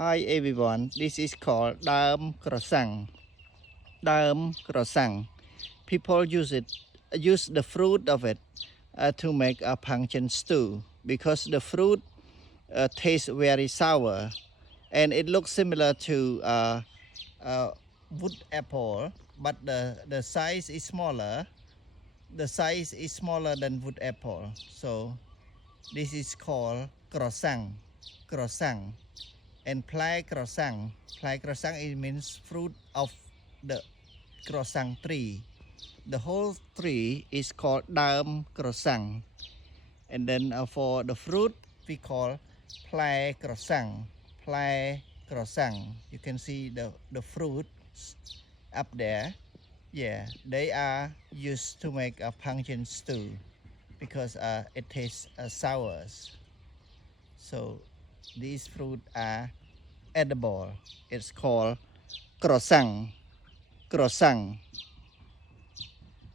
Hi everyone, this is called Dam Croissant. Dam Croissant. People use the fruit of it to make a pumpkin stew because the fruit tastes very sour and it looks similar to wood apple, but the size is smaller. The size is smaller than wood apple, so this is called croissant. Croissant. And plai croissant. Plai croissant it means fruit of the croissant tree. The whole tree is called dam croissant. And then for the fruit we call plai croissant. Plai croissant. You can see the fruits up there. Yeah, they are used to make a pumpkin stew because it tastes sour. So these fruit are edible. It's called croissant. Croissant.